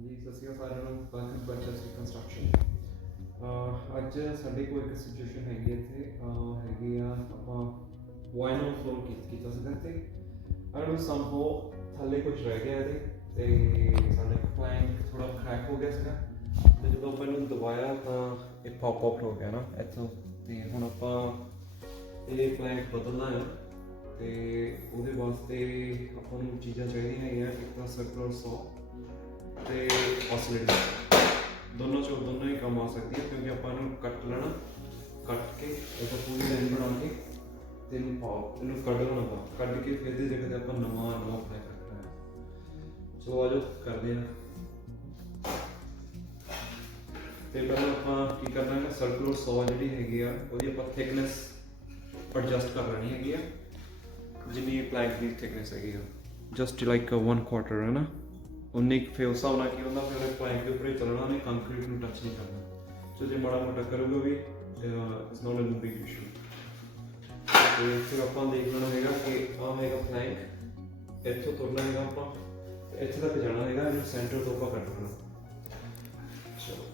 ਹਾਂਜੀ ਸਤਿ ਸ਼੍ਰੀ ਅਕਾਲ ਸਾਰਿਆਂ ਨੂੰ ਵੈਲਕਮ ਟੂ ਐਚਐਸਸੀ ਕੰਸਟਰਕਸ਼ਨ। ਅੱਜ ਸਾਡੇ ਕੋਲ ਇੱਕ ਸਿਚੁਏਸ਼ਨ ਹੈਗੀ ਇੱਥੇ ਹੈਗੀ ਆ ਆਪਾਂ ਵਾਈਨਲ ਫਲੋਰ ਕੀਤਾ ਸੀਗਾ ਤੇ ਆਈ ਡੋਨਟ ਸਮਹੋ ਥੱਲੇ ਕੁਝ ਰਹਿ ਗਿਆ ਇਹਦੇ ਤੇ ਸਾਡਾ ਪਲੈਂਕ ਥੋੜਾ ਕ੍ਰੈਕ ਹੋ ਗਿਆ ਸੀਗਾ ਤੇ ਜਦੋਂ ਆਪਾਂ ਇਹਨੂੰ ਦਬਾਇਆ ਤਾਂ ਇਹ ਪੌਪ ਆਊਟ ਹੋ ਗਿਆ ਨਾ ਇੱਥੋਂ ਤੇ ਹੁਣ ਆਪਾਂ ਇਹ ਪਲੈਂਕ ਬਦਲਣਾ ਹੈ ਤੇ ਉਹਦੇ ਵਾਸਤੇ ਆਪਾਂ ਨੂੰ ਚੀਜ਼ਾਂ ਚਾਹੀਦੀਆਂ ਹੈਗੀਆਂ ਇੱਕ ਤਾਂ ਸਰਕੂਲਰ ਸੌ ਤੇ ਆਸਲੇਟਰ ਦੋਨੋਂ ਹੀ ਕੰਮ ਆ ਸਕਦੀ ਹੈ ਕਿਉਂਕਿ ਆਪਾਂ ਇਹਨੂੰ ਕੱਟ ਲੈਣਾ ਕੱਟ ਕੇ ਇਹਦਾ ਪੂਰੀ ਲਾਈਨ ਬਣਾ ਕੇ ਤੇ ਇਹਨੂੰ ਕੱਢ ਲੈਣਾ ਵਾ ਕੱਢ ਕੇ ਫਿਰ ਇਹਦੀ ਜਗ੍ਹਾ ਤੇ ਆਪਾਂ ਨਵਾਂ ਪਲੈਂਕ ਰੱਖਣਾ ਹੈ। ਸੋ ਆਜੋ ਕਰਦੇ ਹਾਂ ਤੇ ਪਹਿਲਾਂ ਆਪਾਂ ਕੀ ਕਰਨਾ ਹੈ ਸਰਕੂਲਰ ਸੌ ਜਿਹੜੀ ਹੈਗੀ ਆ ਉਹਦੀ ਆਪਾਂ ਥਿਕਨੈਸ ਐਡਜਸਟ ਕਰ ਲੈਣੀ ਹੈਗੀ ਆ ਜਿੰਨੀ ਪਲੈਂਕ ਦੀ ਥਿਕਨੈਸ ਹੈਗੀ ਆ ਜਸਟ ਲਾਈਕ 1/4 ਹੈ ਨਾ उन्नी फिर उस हिसाब ਨਾਲ ਕੀ ਹੁੰਦਾ ਫਿਰ ਪਲੈਂਕ ਦੇ ਉੱਪਰ ਹੀ ਚੱਲਣਾ ਨੇ ਕੰਕਰੀਟ ਨੂੰ ਟੱਚ ਨਹੀਂ ਕਰਨਾ ਸੋ ਜੇ ਮਾੜਾ ਮੋਟਾ ਕਰੂਗਾ ਵੀ it's not a big issue ਤੇ ਫਿਰ ਆਪਾਂ ਦੇਖ ਲੈਣਾ ਹੈਗਾ ਕਿ ਆਹ ਹੈਗਾ ਪਲੈਂਕ ਇੱਥੋਂ ਤੁਰਨਾ ਹੈਗਾ ਆਪਾਂ ਇੱਥੇ ਤੱਕ ਜਾਣਾ ਹੈਗਾ ਇਹਨੂੰ ਸੈਂਟਰ ਤੋਂ ਆਪਾਂ ਕੱਟ ਲੈਣਾ। ਚਲੋ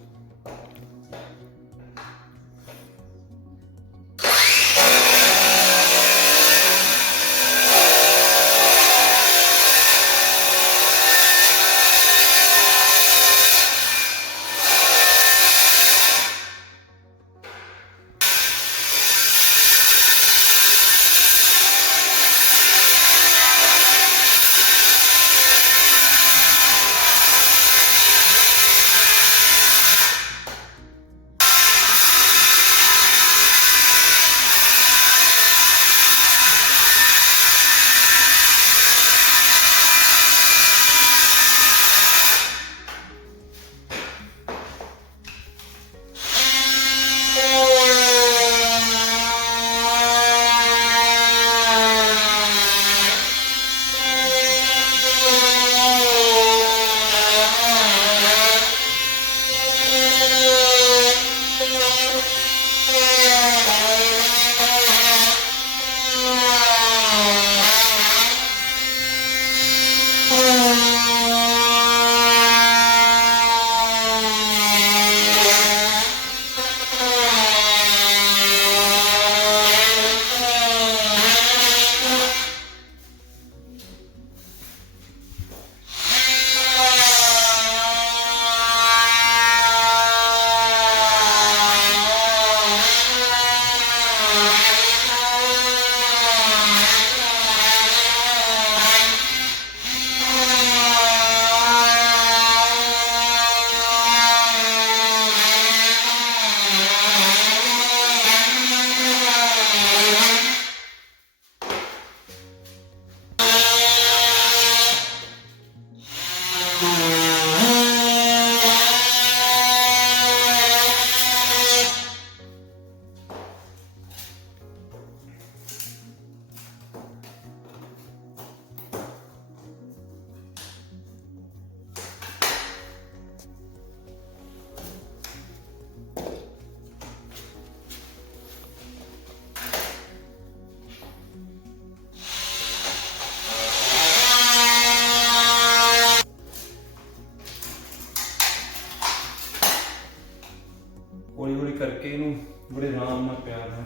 ਹੌਲੀ ਹੌਲੀ ਕਰਕੇ ਇਹਨੂੰ ਬੜੇ ਆਰਾਮ ਨਾਲ ਪਿਆਰ ਨਾਲ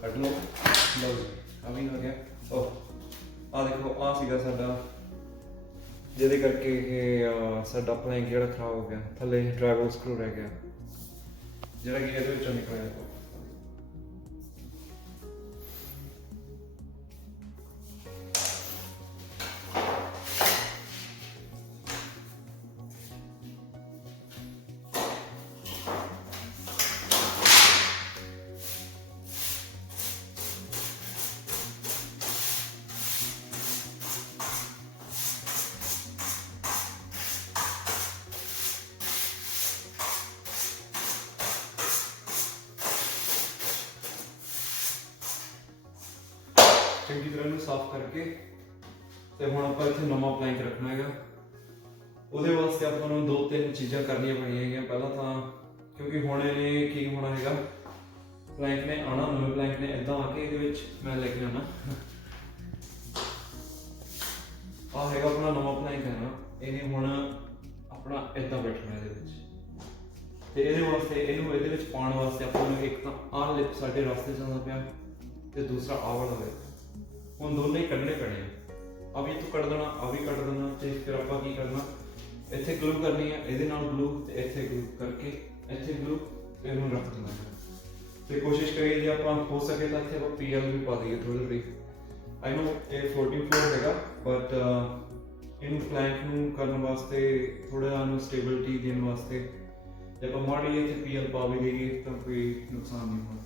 ਕੱਢ ਲਓ। ਲਓ ਜੀ ਆ ਵੀ ਹੋ ਗਿਆ। ਉਹ ਆ ਦੇਖੋ ਆ ਸੀਗਾ ਸਾਡਾ ਜਿਹਦੇ ਕਰਕੇ ਇਹ ਸਾਡਾ ਪਲੈਂਕ ਜਿਹੜਾ ਖਰਾਬ ਹੋ ਗਿਆ ਥੱਲੇ ਡਰਾਈਵਰ ਸਕਰੂ ਰਹਿ ਗਿਆ ਜਿਹੜਾ ਕਿ ਇਹਦੇ ਵਿੱਚੋਂ ਨਿਕਲਿਆ। ਚੰਗੀ ਤਰ੍ਹਾਂ ਇਹਨੂੰ ਸਾਫ਼ ਕਰਕੇ ਤੇ ਹੁਣ ਆਪਾਂ ਇੱਥੇ ਨਵਾਂ ਪਲੈਂਕ ਰੱਖਣਾ ਹੈਗਾ। ਉਹਦੇ ਵਾਸਤੇ ਆਪਾਂ ਨੂੰ 2-3 ਚੀਜ਼ਾਂ ਕਰਨੀਆਂ ਪੈਣੀਆਂ ਹੈਗੀਆਂ। ਪਹਿਲਾਂ ਤਾਂ ਕਿਉਂਕਿ ਹੁਣ ਇਹਨੇ ਕੀ ਹੋਣਾ ਹੈਗਾ ਪਲੈਂਕ ਨੇ ਆਉਣਾ ਨਵੇਂ ਪਲੈਂਕ ਨੇ ਇੱਦਾਂ ਆ ਕੇ ਇਹਦੇ ਵਿੱਚ ਮੈਂ ਲੈ ਕੇ ਆਉਣਾ ਆ ਹੈਗਾ ਆਪਣਾ ਨਵਾਂ ਪਲੈਂਕ ਹੈ ਨਾ ਇਹਨੇ ਹੁਣ ਆਪਣਾ ਇਦਾਂ ਬੈਠਣਾ ਇਹਦੇ ਵਿੱਚ। ਤੇ ਇਹਦੇ ਵਾਸਤੇ ਇਹਨੂੰ ਇਹਦੇ ਵਿੱਚ ਪਾਉਣ ਵਾਸਤੇ ਆਪਾਂ ਨੂੰ ਇੱਕ ਤਾਂ ਆਹ ਲਿਪ ਸਾਡੇ ਰਸਤੇ 'ਚ ਆਉਂਦਾ ਪਿਆ ਤੇ ਦੂਸਰਾ ਆਹ ਵਾਲਾ ਲਿਪ, ਹੁਣ ਦੋਨੇ ਹੀ ਕੱਢਣੇ ਪੈਣੇ ਆ। ਆ ਵੀ ਇੱਥੋਂ ਕੱਢ ਦੇਣਾ, ਆ ਵੀ ਕੱਢ ਦੇਣਾ, ਤੇ ਫਿਰ ਆਪਾਂ ਕੀ ਕਰਨਾ, ਇੱਥੇ ਗਲੂ ਕਰਨੀ ਆ ਇਹਦੇ ਨਾਲ ਗਲੂ, ਤੇ ਇੱਥੇ ਗਲੂ ਕਰਕੇ ਇੱਥੇ ਗਲੂ, ਤੇ ਇਹਨੂੰ ਰੱਖ ਦੇਣਾ। ਤੇ ਕੋਸ਼ਿਸ਼ ਕਰੀਏ ਜੇ ਆਪਾਂ ਹੋ ਸਕੇ ਤਾਂ ਇੱਥੇ ਆਪਾਂ PL ਵੀ ਪਾ ਦਈਏ ਥੋੜ੍ਹੀ ਥੋੜ੍ਹੀ। ਆਈ ਨੋ ਇਹ 14 ਫਲੋਰ ਹੈਗਾ, ਬਟ ਇਹਨੂੰ ਪਲੈਂਕ ਨੂੰ ਕਰਨ ਵਾਸਤੇ ਥੋੜ੍ਹਾ ਇਹਨੂੰ ਸਟੇਬਿਲਿਟੀ ਦੇਣ ਵਾਸਤੇ ਜੇ ਆਪਾਂ ਮਾੜੀ ਇੱਥੇ PL ਪਾ ਵੀ ਦੇਈਏ ਤਾਂ ਕੋਈ ਨੁਕਸਾਨ ਨਹੀਂ ਹੋਣਾ।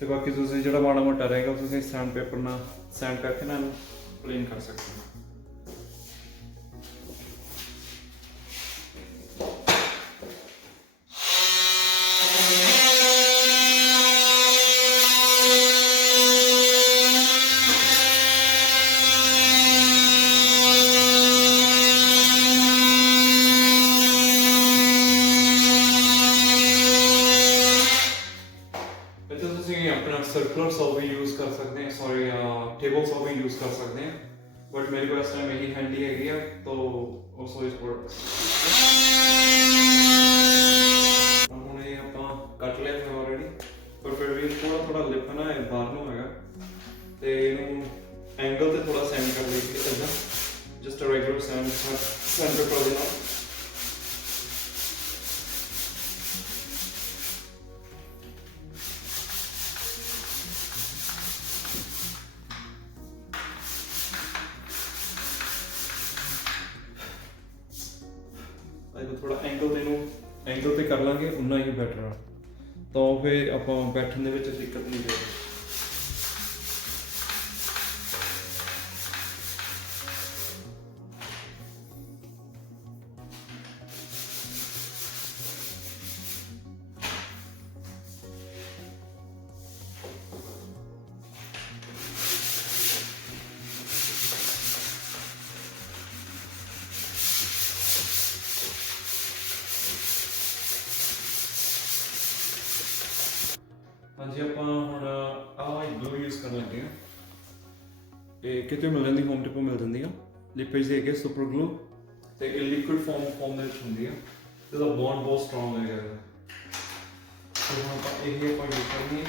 ਤੇ ਬਾਕੀ ਤੁਸੀਂ ਜਿਹੜਾ ਮਾੜਾ ਮੋਟਾ ਰਹੇਗਾ ਤੁਸੀਂ ਸੈਂਡ ਪੇਪਰ ਨਾਲ ਸੈਂਡ ਕਰਕੇ ਨਾ ਇਹਨੂੰ ਕਲੀਨ ਕਰ ਸਕਦੇ ਹੋ। अपना सर्कुलर सॉ भी यूज कर सकते हैं, सॉरी टेबल सॉ भी यूज कर सकते हैं, बट मेरे को इस टाइम यही हैंडी है तो also इस प्रोडक्ट हमने ਆਪਾਂ ਕੱਟ ਲਿਆ ਹੈ ਆਲਰੇਡੀ, ਪਰ ਫਿਰ ਵੀ ਥੋੜਾ ਥੋੜਾ ਲਿਪ ਨਾ ਇਹ ਬਾਹਰ ਨੂੰ ਹੈਗਾ ਤੇ ਇਹਨੂੰ ਐਂਗਲ ਤੇ ਥੋੜਾ ਸੈਂਡ ਕਰ ਲਈਏ ਇਦਾਂ, ਜਸਟ ਅ ਰੈਗੂਲਰ ਸੈਂਟਰ ਕਰ ਦੇਣਾ। थोड़ा एंगल पे कर लांगे उन्ना ही बैटर आ, तो फिर आप बैठने में दिक्कत नहीं होगी। हाँ जी, आप हम ग्लू यूज़ कर लगे हैं, ये कितने मिल जाती होम डिपो मिल जाती है लिपिज है सुपर ग्लू, तो ये लिक्विड फॉर्म में होंगी है, तो बॉन्ड बहुत स्ट्रॉन्ग है। तो हम आप यूज़ करनी है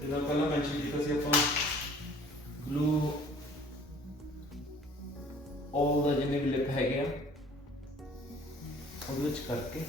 जिदा पहला मैंशन किया सी आप ग्लू ऑल द जिन्ने भी लिप है करके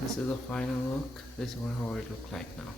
this is the final look. This is how it look like now.